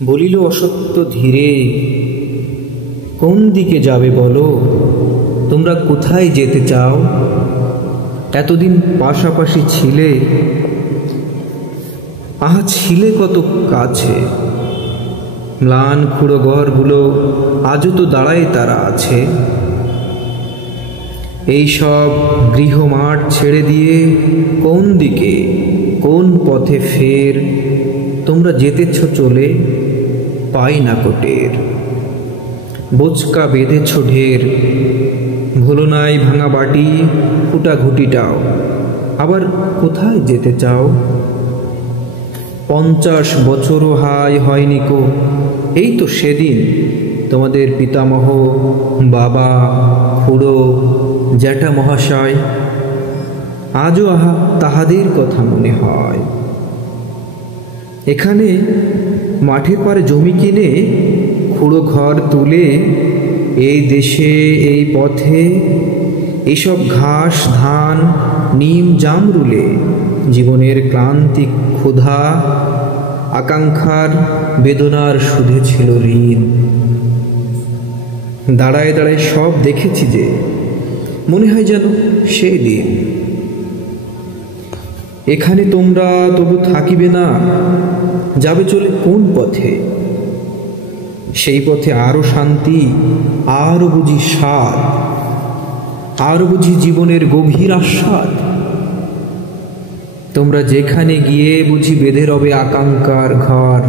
বলিল অসত্য ধীরে, কোন দিকে যাবে বলো? তোমরা কোথায় যেতে চাও? এতদিন পাশাপাশি ছিলে, আহা ছিলে কত কাছে। ম্লান খুঁড়ো ঘরগুলো আজও তো দাঁড়ায় তারা আছে। এই সব গৃহমাঠ ছেড়ে দিয়ে কোন দিকে, কোন পথে ফের তোমরা যেতেছ চলে? পাই না কোটের বোচকা বেঁধেছ ঢের। ভুলো নাই ভাঙা বাটি ফুটা ঘুটিটাও, আবার কোথায় যেতে চাও? 50 বছরও হাই হয়নি কো, এই তো সেদিন তোমাদের পিতামহ, বাবা, খুড়ো, জ্যাঠা মহাশয়, আজও আহা তাহাদের কথা মনে হয়। এখানে মাঠের পারে জমি কিনে খুঁড়ো ঘর তুলে এই দেশে এই পথে এইসব ঘাস ধান নিম জামরুলে জীবনের ক্লান্তি ক্ষুধা আকাঙ্ক্ষার বেদনার সুধে ছিল ঋণ। দাঁড়ায় দাঁড়ায় সব দেখেছি যে, মনে হয় যেন সেই দিন। এখানে তোমরা তবু থাকিবে না, যাবে চলে কোন পথে? সেই পথে আরো শান্তি, আরো বুঝি স্বাদ, আরো বুঝি জীবনের গভীর আস্বাদ। তোমরা যেখানে গিয়ে বুঝি বেঁধে রবে আকাঙ্ক্ষার ঘর।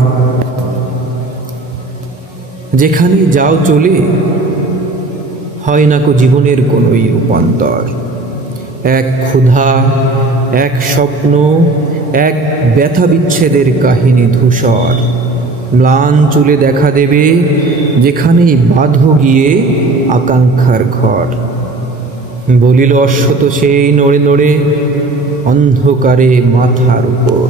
যেখানে যাও চলে, হয় না কো জীবনের কোনোই রূপান্তর। এক ক্ষুধা, এক স্বপ্ন, এক ব্যথা বিচ্ছেদের কাহিনী ধূসর। ম্লান চুলে দেখা দেবে যেখানেই বাঁধো গিয়ে আকাঙ্ক্ষার ঘর। বলিল অশ্বত সেই নড়ে নড়ে অন্ধকারে মাথার উপর।